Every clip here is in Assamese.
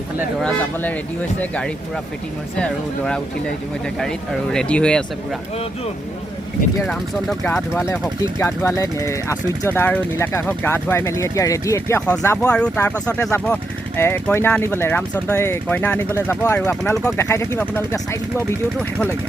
ইফালে দৰা যাবলৈ ৰেডি হৈছে, গাড়ী পূৰা ফিটিং হৈছে আৰু দৰা উঠিলে ইতিমধ্যে গাড়ীত আৰু ৰেডি হৈ আছে পূৰা। এতিয়া ৰামচন্দ্ৰক গা ধুৱালে, সখীক গা ধুৱালে, আচুৰ্যদা আৰু নীলাকাশক গা ধুৱাই মেলি এতিয়া ৰেডি। এতিয়া সজাব আৰু তাৰ পাছতে যাব কইনা আনিবলৈ। ৰামচন্দ্ৰই কইনা আনিবলৈ যাব আৰু আপোনালোকক দেখাই থাকিম, আপোনালোকে চাই থাকিব ভিডিঅ'টো শেষলৈকে।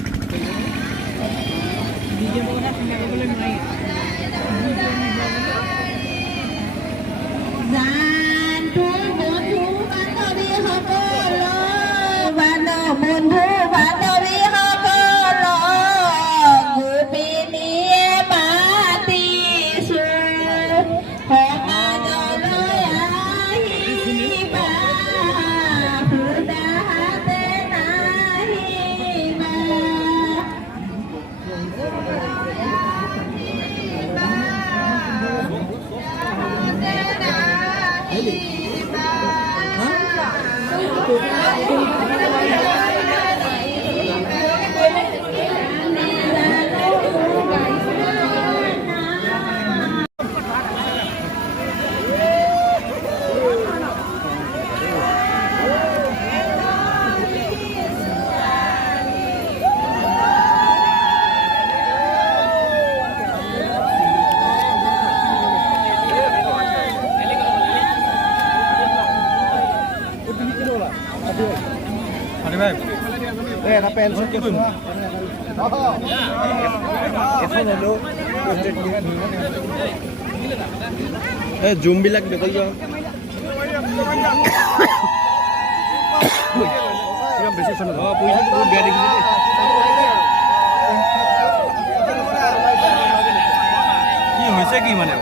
জুমবিলাক দেখল যাওঁ বেছি বহুত বেয়া দেখিছে। কি হৈছে কি মানে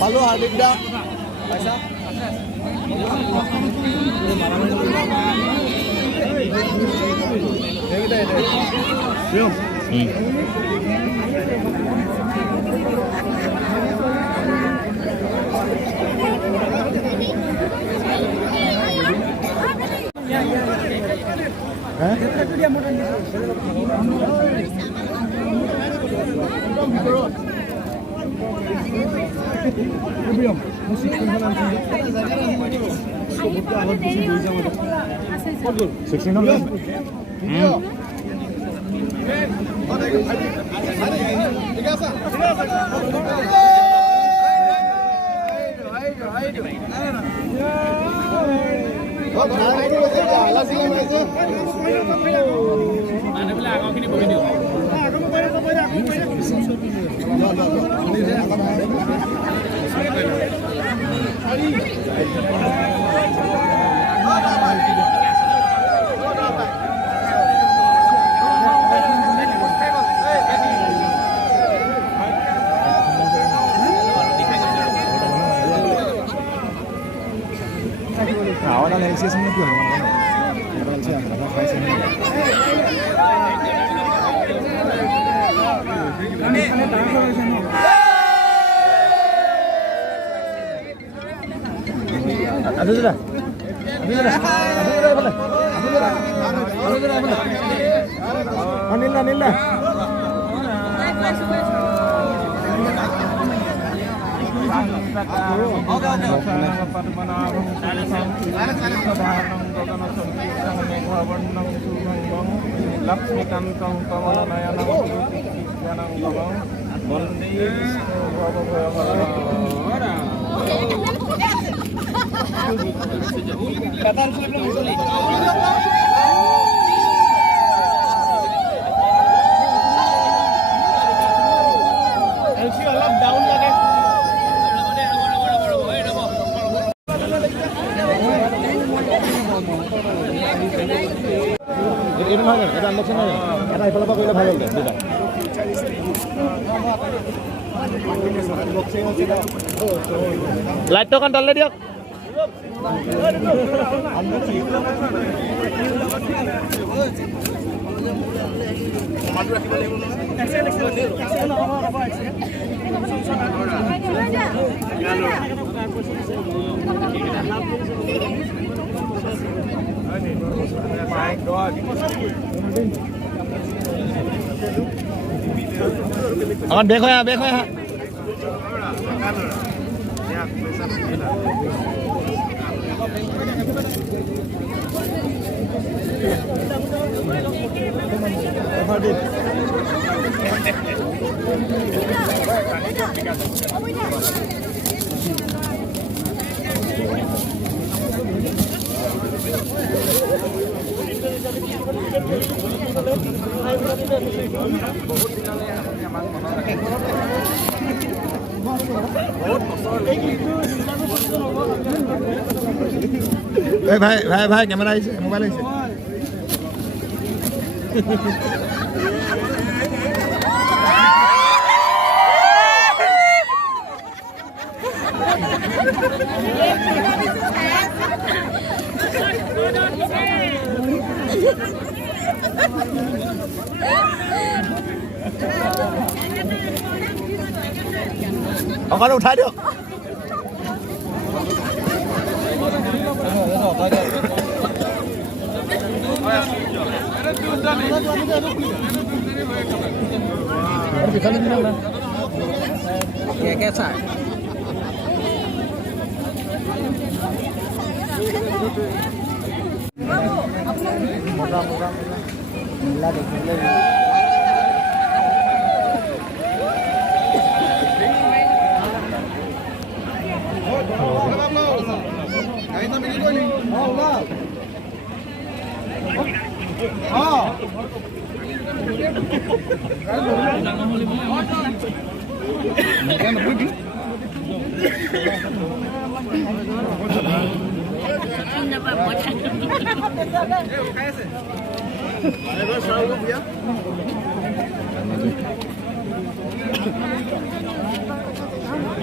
Halo Hardik dah. Paisa. Belum. Belum. Musik kenalan sih. Sebutnya alat musik dulu sama tu. Seksi nama. Ahora le decía señor que অলপ ডাউন লাগে এইটো নহয় এটা আনবক্সিং নহয় এটা এইফালৰ পৰা কৰিলে ভাল হ'ল দুটা লাইটটো অকণ তললৈ দিয়ক My God. Akan beko ya. भाई कैमरा मोबाइल अगर उठा दो कैसा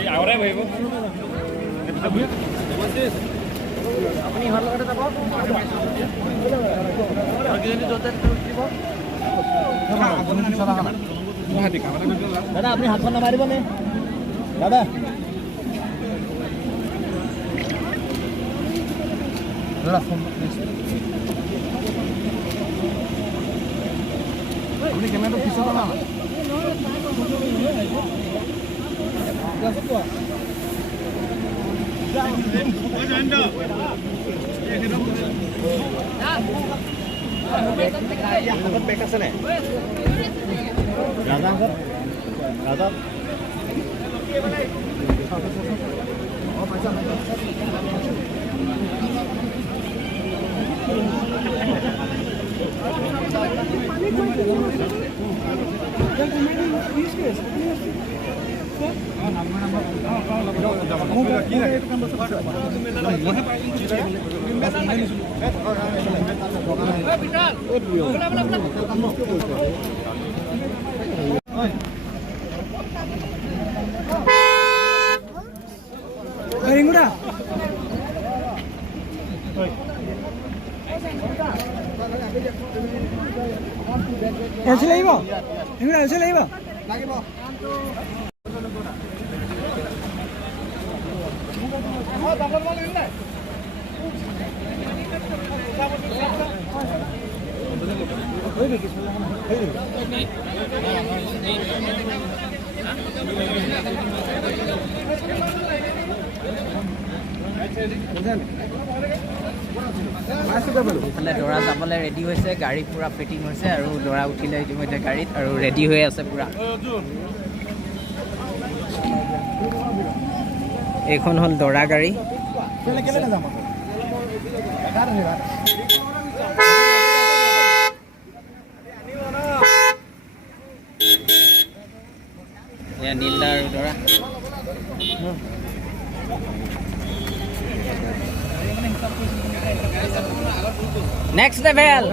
ahora bebo अपनी हर लगते तब दादा अपनी हाथ में मारिब ने दादा अपनी कैमरा पीछे ना ऐसे लेबो हिंगड़ा ऐसे लेबो लागिबो दामर माल ಇಲ್ಲ होय बे किसला ইফালে দৰা যাবলৈ ৰেডি হৈছে গাড়ী পুৰা ফিটিং হৈছে আৰু দৰা উঠিলে ইতিমধ্যে গাড়ীত আৰু ৰেডি হৈ আছে পুৰা এইখন হ'ল দৰা গাড়ী কেলে কেলে নাযাম আকৌ এঘাৰ নিবাৰ এয়া নীলদা আৰু দৰা নেক্সট লেভেল